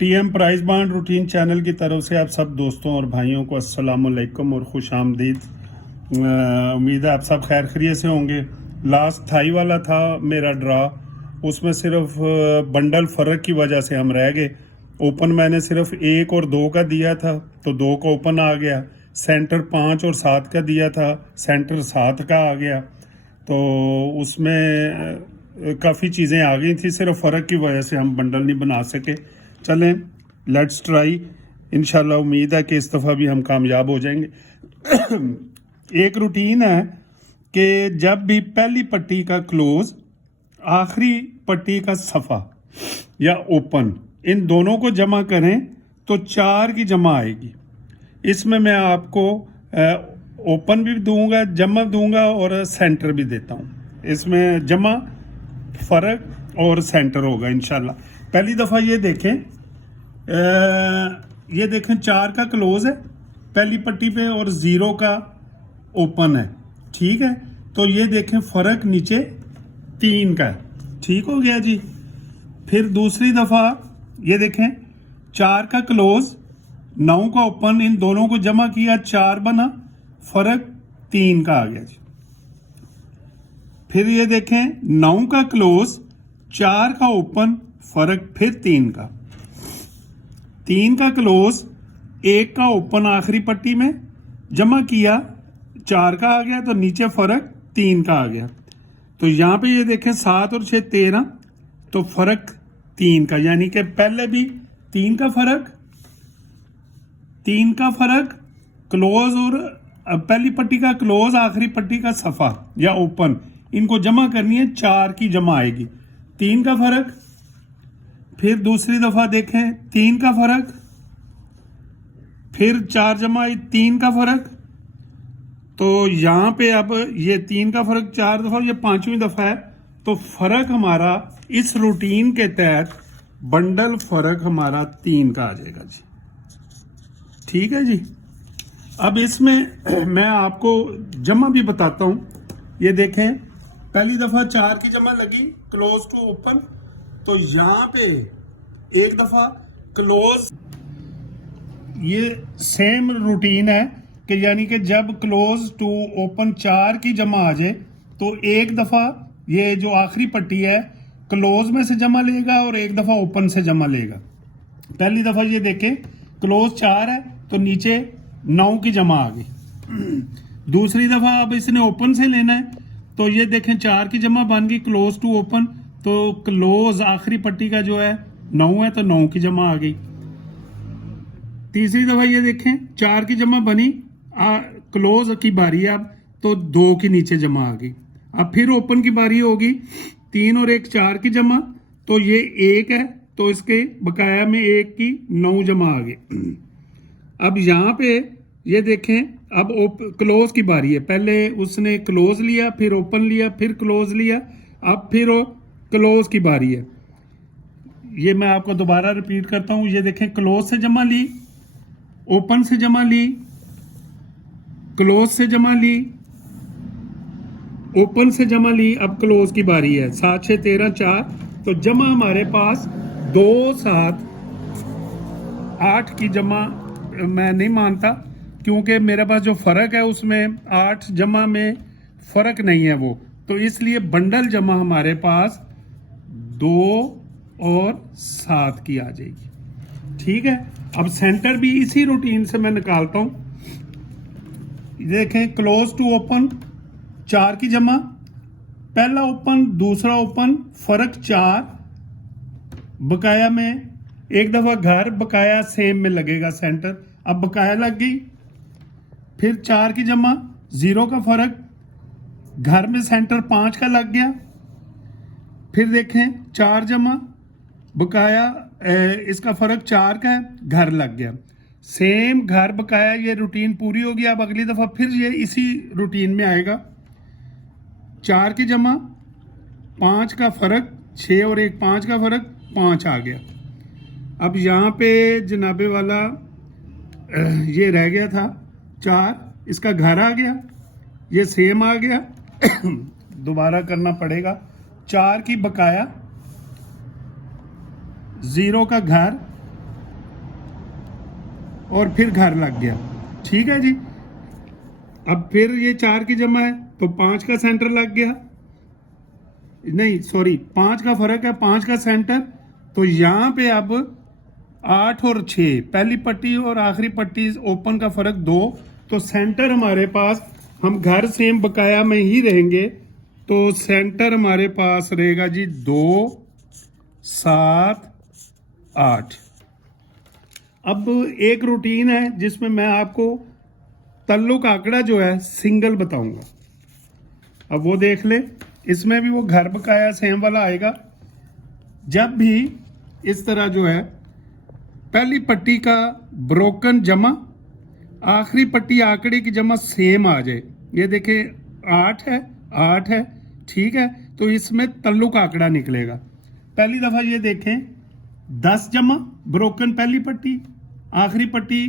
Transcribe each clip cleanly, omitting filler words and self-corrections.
TM price bond routine channel की तरफ से आप सब दोस्तों और भाइयों को अस्सलाम वालेकुम और खुश आमदीद। उम्मीद है आप सब खैर खैरियत से होंगे। लास्ट थाई वाला था मेरा ड्रा, उसमें सिर्फ बंडल फ़र्क की वजह से हम रह गए। ओपन मैंने सिर्फ 1 और 2 का दिया था तो 2 का ओपन आ गया। सेंटर 5 और 7 का दिया था, सेंटर 7 का आ गया। तो उसमें काफ़ी चीज़ें आ गई थी, सिर्फ फ़र्क की वजह से हम बंडल नहीं बना सके। चलें, लेट्स ट्राई। इंशाल्लाह उम्मीद है कि इस दफ़ा भी हम कामयाब हो जाएंगे। एक रूटीन है कि जब भी पहली पट्टी का क्लोज, आखिरी पट्टी का सफ़ा या ओपन, इन दोनों को जमा करें तो 4 की जमा आएगी। इसमें मैं आपको ओपन भी दूंगा, जमा दूंगा और सेंटर भी देता हूँ। इसमें जमा, फ़र्क और सेंटर होगा इंशाल्लाह। पहली दफ़ा ये देखें 4 का क्लोज है पहली पट्टी पे और 0 का ओपन है, ठीक है। तो ये देखें फ़र्क नीचे 3 का है, ठीक हो गया जी। फिर दूसरी दफ़ा ये देखें 4 का क्लोज, 9 का ओपन, इन दोनों को जमा किया 4 बना, फ़र्क 3 का आ गया जी। फिर ये देखें 9 का क्लोज, 4 का ओपन, फ़र्क फिर 3 का। 3 का क्लोज, 1 का ओपन आखिरी पट्टी में, जमा किया 4 का आ गया तो नीचे फ़र्क 3 का आ गया। तो यहाँ पे ये देखें 7 और 6 13, तो फ़र्क 3 का, यानी कि पहले भी 3 का फ़र्क, 3 का फ़र्क क्लोज और पहली पट्टी का क्लोज, आखिरी पट्टी का सफ़ा या ओपन, इनको जमा करनी है, 4 की जमा आएगी। 3 का फ़र्क, फिर दूसरी दफ़ा देखें 3 का फ़र्क, फिर 4 जमा आई, 3 का फ़र्क। तो यहाँ पे अब ये 3 का फ़र्क 4 दफ़ा, ये 5वीं दफ़ा है। तो फ़र्क हमारा इस रूटीन के तहत बंडल फ़र्क हमारा 3 का आ जाएगा जी, ठीक है जी। अब इसमें मैं आपको जमा भी बताता हूँ। ये देखें पहली दफ़ा 4 की जमा लगी, क्लोज टू ओपन, तो यहाँ पे एक दफ़ा क्लोज, ये सेम रूटीन है कि यानी कि जब क्लोज टू ओपन 4 की जमा आ जाए तो एक दफ़ा ये जो आखिरी पट्टी है क्लोज में से जमा लेगा और एक दफ़ा ओपन से जमा लेगा। पहली दफ़ा ये देखें क्लोज 4 है तो नीचे 9 की जमा आ गई। दूसरी दफ़ा अब इसने ओपन से लेना है, तो ये देखें 4 की जमा बन गई, क्लोज टू ओपन, तो क्लोज आखिरी पट्टी का जो है 9 है तो 9 की जमा आ गई। तीसरी दफ़ा ये देखें 4 की जमा बनी, क्लोज की बारी है अब, तो 2 की नीचे जमा आ गई। अब फिर ओपन की बारी होगी, 3 और 1 4 की जमा, तो ये 1 है तो इसके बकाया में 1 की 9 जमा आ गई। अब यहाँ पे ये देखें अब क्लोज की बारी है, पहले उसने क्लोज लिया, फिर ओपन लिया, फिर क्लोज लिया, अब फिर क्लोज की बारी है। ये मैं आपको दोबारा रिपीट करता हूँ। ये देखें क्लोज से जमा ली, ओपन से जमा ली, क्लोज से जमा ली, ओपन से जमा ली, अब क्लोज की बारी है। 7 6 13 4, तो जमा हमारे पास 2 7 8 की जमा मैं नहीं मानता, क्योंकि मेरे पास जो फ़र्क है उसमें 8 जमा में फ़र्क नहीं है वो, तो इसलिए बंडल जमा हमारे पास 2 और 7 की आ जाएगी, ठीक है। अब सेंटर भी इसी रूटीन से मैं निकालता हूँ। देखें क्लोज टू ओपन 4 की जमा, पहला ओपन दूसरा ओपन, फ़र्क 4, बकाया में एक दफ़ा घर, बकाया सेम में लगेगा सेंटर, अब बकाया लग गई। फिर 4 की जमा, 0 का फ़र्क, घर में सेंटर 5 का लग गया। फिर देखें 4 जमा, बकाया इसका फ़र्क 4 का है, घर लग गया। सेम घर बकाया, ये रूटीन पूरी होगी। अब अगली दफ़ा फिर ये इसी रूटीन में आएगा। 4 की जमा, 5 का फ़र्क, 6 और 1 5 का फ़र्क, 5 आ गया। अब यहाँ पे जनाबे वाला ये रह गया था 4, इसका घर आ गया, ये सेम आ गया। दोबारा करना पड़ेगा। 4 की बकाया, 0 का घर, और फिर घर लग गया। ठीक है जी। अब फिर ये 4 की जमा है तो 5 का सेंटर लग गया, नहीं सॉरी 5 का फर्क है, 5 का सेंटर। तो यहां पे अब 8 और 6, पहली पट्टी और आखिरी पट्टी ओपन का फर्क 2, तो सेंटर हमारे पास, हम घर सेम बकाया में ही रहेंगे, तो सेंटर हमारे पास रहेगा जी 2 7 8। अब एक रूटीन है जिसमें मैं आपको तल्लुक आंकड़ा जो है सिंगल बताऊंगा। अब वो देख ले, इसमें भी वो घर बकाया सेम वाला आएगा। जब भी इस तरह जो है पहली पट्टी का ब्रोकन जमा, आखिरी पट्टी आंकड़े की जमा सेम आ जाए, ये देखें 8 है 8 है, ठीक है, तो इसमें तल्लुक आंकड़ा निकलेगा। पहली दफा ये देखें 10 जमा ब्रोकन पहली पट्टी, आखिरी पट्टी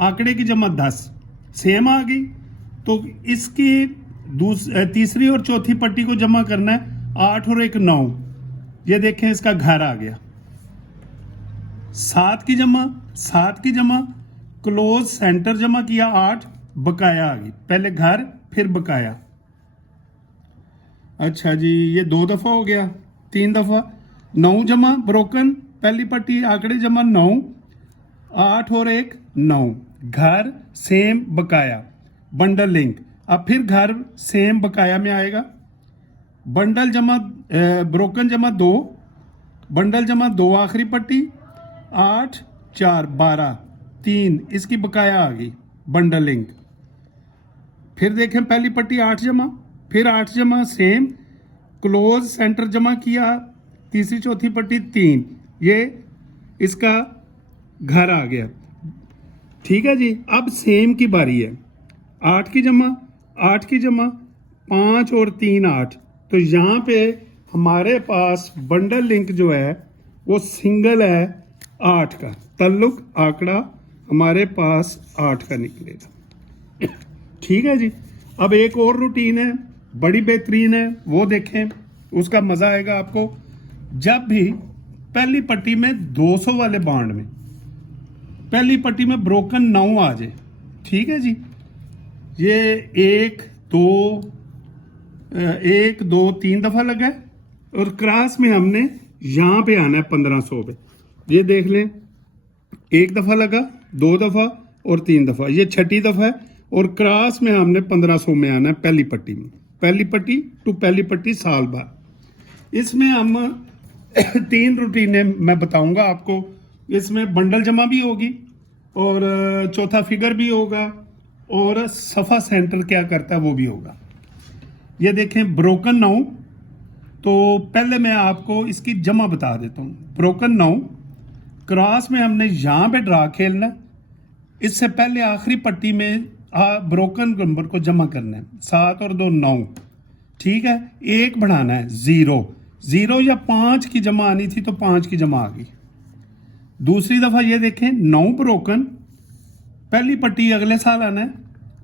आंकड़े की जमा 10 सेम आ गई, तो इसकी तीसरी और चौथी पट्टी को जमा करना है 8 और 1 9, ये देखें इसका घर आ गया। 7 की जमा क्लोज सेंटर जमा किया 8, बकाया आ गई, पहले घर फिर बकाया। अच्छा जी, ये 2 दफा हो गया, 3 दफा। 9 जमा ब्रोकन पहली पट्टी आंकड़े जमा 9, 8 और 1 9, घर सेम बकाया, बंडल लिंक। अब फिर घर सेम बकाया में आएगा, बंडल जमा ब्रोकन जमा 2, बंडल जमा 2 आखिरी पट्टी 8 4 12 3, इसकी बकाया आ गई, बंडल लिंक। फिर देखें पहली पट्टी 8 जमा, फिर 8 जमा सेम, क्लोज सेंटर जमा किया, तीसरी चौथी पट्टी 3, ये इसका घर आ गया। ठीक है जी। अब सेम की बारी है, 8 की जमा 5 और 3 8, तो यहाँ पे हमारे पास बंडल लिंक जो है वो सिंगल है 8 का, तल्लुक आंकड़ा हमारे पास 8 का निकलेगा। ठीक है जी। अब एक और रूटीन है, बड़ी बेहतरीन है, वो देखें, उसका मजा आएगा आपको। जब भी पहली पट्टी में 200 वाले बांड में पहली पट्टी में ब्रोकन 9 आ जाए, ठीक है जी, ये 1 2 3 दफा लगा है, और क्रॉस में हमने यहां पे आना है 1500 पे, ये देख लें, 1 दफा लगा, 2 दफा और 3 दफा, ये छठी दफा है, और क्रॉस में हमने 1500 में आना है पहली पट्टी में, पहली पट्टी टू पहली पट्टी साल बाद। इसमें हम 3 रूटीनें मैं बताऊंगा आपको। इसमें बंडल जमा भी होगी और चौथा फिगर भी होगा, और सफा सेंटर क्या करता है वो भी होगा। ये देखें ब्रोकन 9, तो पहले मैं आपको इसकी जमा बता देता हूँ। ब्रोकन 9 क्रॉस में हमने यहाँ पे ड्रा खेलना, इससे पहले आखिरी पट्टी में ब्रोकन नंबर को जमा करना है, 7 और 2 9, ठीक है, 1 बढ़ाना है 0 या 5 की जमा आनी थी तो 5 की जमा आ गई। दूसरी दफा ये देखें 9 ब्रोकन, पहली पट्टी अगले साल आना है,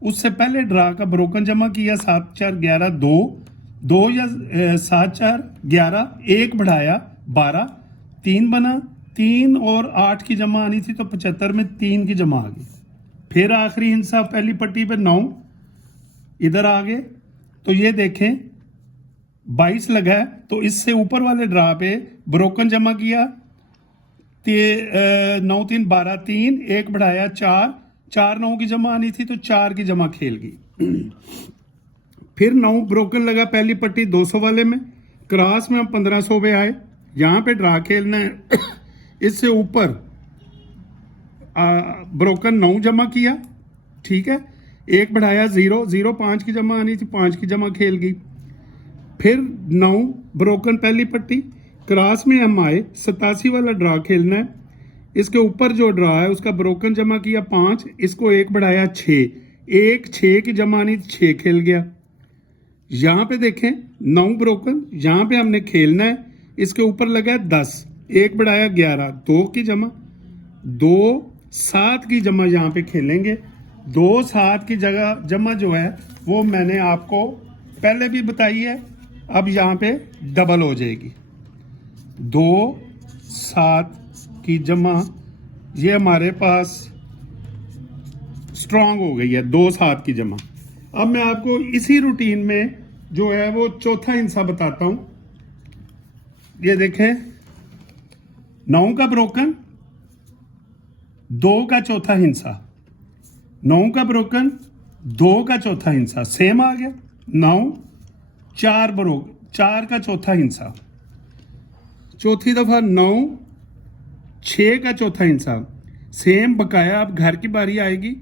उससे पहले ड्रा का ब्रोकन जमा किया, 7 4 11 2 या 7 4 11, 1 बढ़ाया 12, 3 बना, 3 और 8 की जमा आनी थी तो 75 में 3 की जमा आ गई। फिर आखिरी हिस्सा पहली पट्टी पे 9 इधर आ गए, तो ये देखें 22 लगा है, तो इससे ऊपर वाले ड्रा पे ब्रोकन जमा किया, 9 3 12 3, 1 बढ़ाया 4 9 की जमा आनी थी तो 4 की जमा खेल गई। फिर 9 ब्रोकन लगा पहली पट्टी 200 वाले में, क्रॉस में हम 1500 पे आए, यहाँ पे ड्रा खेलना है, इससे ऊपर ब्रोकन 9 जमा किया, ठीक है, 1 बढ़ाया 0 5 की जमा आनी थी, 5 की जमा खेल गई। फिर 9 ब्रोकन पहली पट्टी, क्रॉस में हम आए, 87 वाला ड्रा खेलना है, इसके ऊपर जो ड्रा है उसका ब्रोकन जमा किया 5, इसको 1 बढ़ाया 6 की जमा आनी थी, 6 खेल गया। यहाँ पे देखें 9 ब्रोकन, यहाँ पे हमने खेलना है, इसके ऊपर लगा है 10, 1 बढ़ाया 11, 2 की जमा, 2 7 की जमा यहाँ पे खेलेंगे। 2 7 की जगह जमा जो है वो मैंने आपको पहले भी बताई है, अब यहाँ पे डबल हो जाएगी। 2 7 की जमा, ये हमारे पास स्ट्रांग हो गई है, 2-7 की जमा। अब मैं आपको इसी रूटीन में जो है वो चौथा हिस्सा बताता हूं। ये देखें, 9 का ब्रोकन, 2 का चौथा हिस्सा, 9 का ब्रोकन, 2 का चौथा हिस्सा, सेम आ गया। 9 4 का चौथा हिस्सा, चौथी दफा 9 6 का चौथा हिस्सा, सेम बकाया। अब घर की बारी आएगी,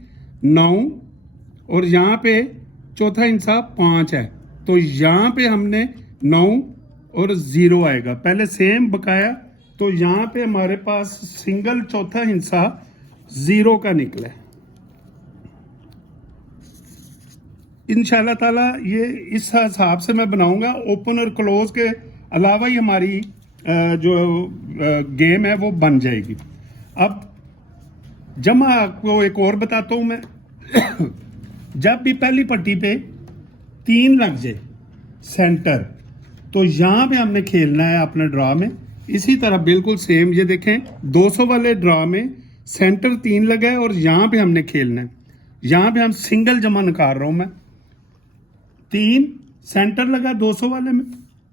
9 और यहाँ पे चौथा हिस्सा 5 है, तो यहाँ पे हमने 9 और 0 आएगा, पहले सेम बकाया। तो यहाँ पे हमारे पास सिंगल चौथा हिस्सा 0 का निकला। इंशाल्लाह ताला ये इस हिसाब से मैं बनाऊंगा। ओपन और क्लोज के अलावा ही हमारी जो गेम है वो बन जाएगी। अब जमा आपको एक और बताता हूं मैं। जब भी पहली पट्टी पे 3 लग जाए सेंटर, तो यहां पे हमने खेलना है अपने ड्रा में इसी तरह बिल्कुल सेम। ये देखें, 200 वाले ड्रा में सेंटर 3 लगा है और यहां पे हमने खेलना है। यहां पे हम सिंगल जमा निकाल रहा हूं मैं। 3 सेंटर लगा 200 वाले में,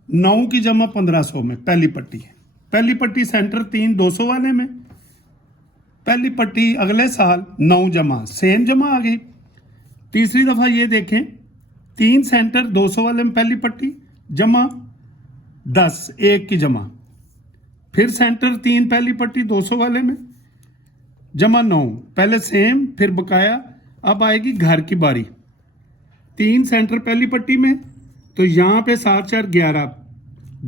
9 की जमा 1500 में पहली पट्टी है। पहली पट्टी सेंटर 3 200 वाले में, पहली पट्टी अगले साल 9 जमा, सेम जमा आ गई। तीसरी दफा ये देखें, 3 सेंटर 200 वाले में पहली पट्टी, जमा 10 1 की जमा, फिर सेंटर 3 पहली पट्टी 200 वाले में, जमा 9, पहले सेम फिर बकाया। अब आएगी घर की बारी, 3 सेंटर पहली पट्टी में, तो यहां पे 7 4 11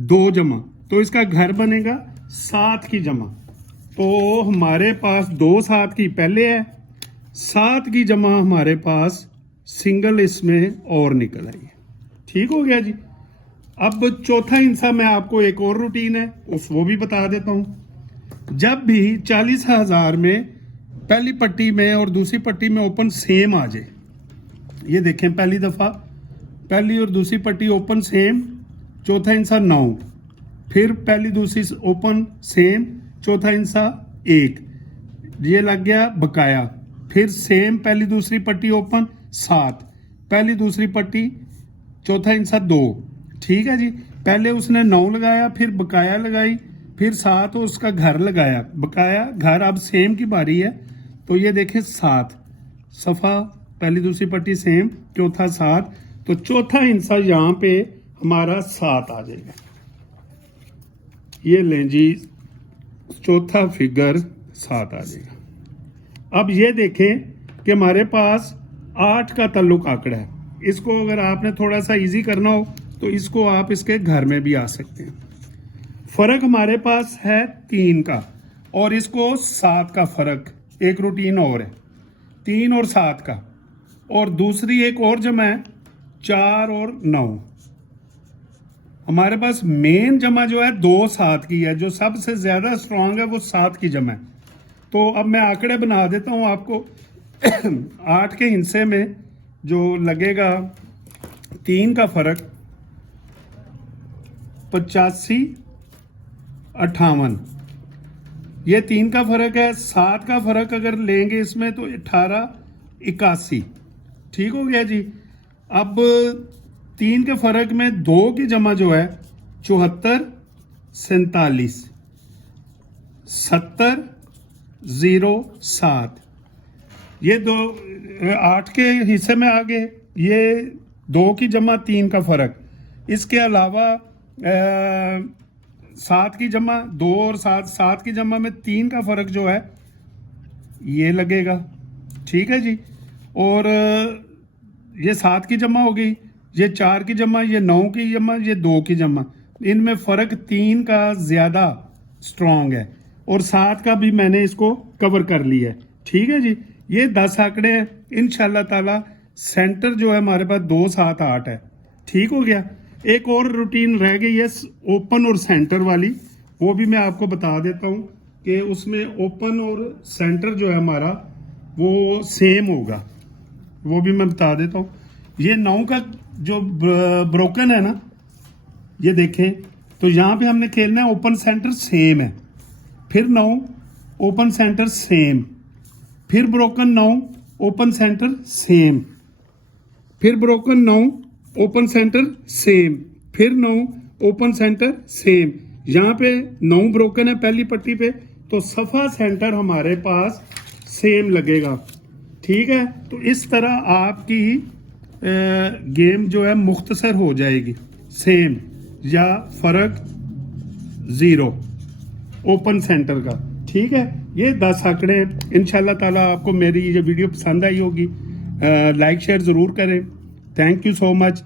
2 जमा, तो इसका घर बनेगा 7 की जमा। तो हमारे पास 2 7 की पहले है, 7 की जमा हमारे पास सिंगल इसमें और निकल आई है। ठीक हो गया जी। अब चौथा हिस्सा मैं आपको एक और रूटीन है वो भी बता देता हूं। जब भी 40,000 में पहली पट्टी में और दूसरी पट्टी में ओपन सेम आ जाए, ये देखें, पहली दफा पहली और दूसरी पट्टी ओपन सेम, चौथा हिस्सा 9, फिर पहली दूसरी ओपन सेम, चौथा हिस्सा 1, ये लग गया बकाया। फिर सेम पहली दूसरी पट्टी ओपन 7, पहली दूसरी पट्टी चौथा हिस्सा 2। ठीक है जी। पहले उसने 9 लगाया, फिर बकाया लगाई, फिर 7 और उसका घर लगाया, बकाया घर। अब सेम की बारी है, तो ये देखें 7 सफा, पहली दूसरी पट्टी सेम, चौथा 7, तो चौथा हिस्सा यहां पे हमारा 7 आ जाएगा। ये लें जी, चौथा फिगर 7 आ जाएगा। अब ये देखें कि हमारे पास 8 का ताल्लुक आंकड़ा है। इसको अगर आपने थोड़ा सा इजी करना हो तो इसको आप इसके घर में भी आ सकते हैं। फर्क हमारे पास है 3 का और इसको 7 का फर्क। एक रूटीन और है 3 और 7 का, और दूसरी एक और जमा है 4 और 9। हमारे पास मेन जमा जो है 2 7 की है, जो सबसे ज्यादा स्ट्रांग है वो 7 की जमा है। तो अब मैं आंकड़े बना देता हूं आपको। 8 के हिस्से में जो लगेगा 3 का फर्क 85 58, ये 3 का फर्क है। 7 का फर्क अगर लेंगे इसमें तो 18 81। ठीक हो गया जी। अब 3 के फर्क में 2 की जमा जो है 74 47 70 0 7, ये 8 के हिस्से में आ गए। ये 2 की जमा 3 का फर्क। इसके अलावा 7 की जमा 2 और 7 की जमा में 3 का फर्क जो है ये लगेगा। ठीक है जी। और ये 7 की जमा हो गई, ये 4 की जमा, ये 9 की जमा, ये 2 की जमा। इनमें फर्क 3 का ज्यादा स्ट्रांग है और 7 का भी मैंने इसको कवर कर लिया है। ठीक है जी। ये 10 आंकड़े हैं। इंशाल्लाह ताला सेंटर जो है हमारे पास 2 7 8 है। ठीक हो गया। एक और रूटीन रह गई है ओपन और सेंटर वाली, वो भी मैं आपको बता देता हूं कि उसमें ओपन और सेंटर जो है हमारा वो सेम होगा, वो भी मैं बता देता हूं। ये 9 का जो ब्रोकन है ना, ये देखें, तो यहां पे हमने खेलना है ओपन सेंटर सेम है, फिर 9 ओपन सेंटर सेम, फिर ब्रोकन 9 ओपन सेंटर सेम, फिर ब्रोकन 9 ओपन सेंटर सेम, फिर 9 ओपन सेंटर सेम। यहाँ पे 9 ब्रोकन है पहली पट्टी पे, तो सफ़ा सेंटर हमारे पास सेम लगेगा। ठीक है, तो इस तरह आपकी गेम जो है मुख्तसर हो जाएगी। सेम या फ़र्क 0 ओपन सेंटर का। ठीक है, ये 10 आंकड़े। इंशाल्लाह ताला आपको मेरी ये वीडियो पसंद आई होगी। लाइक शेयर ज़रूर करें। Thank you so much.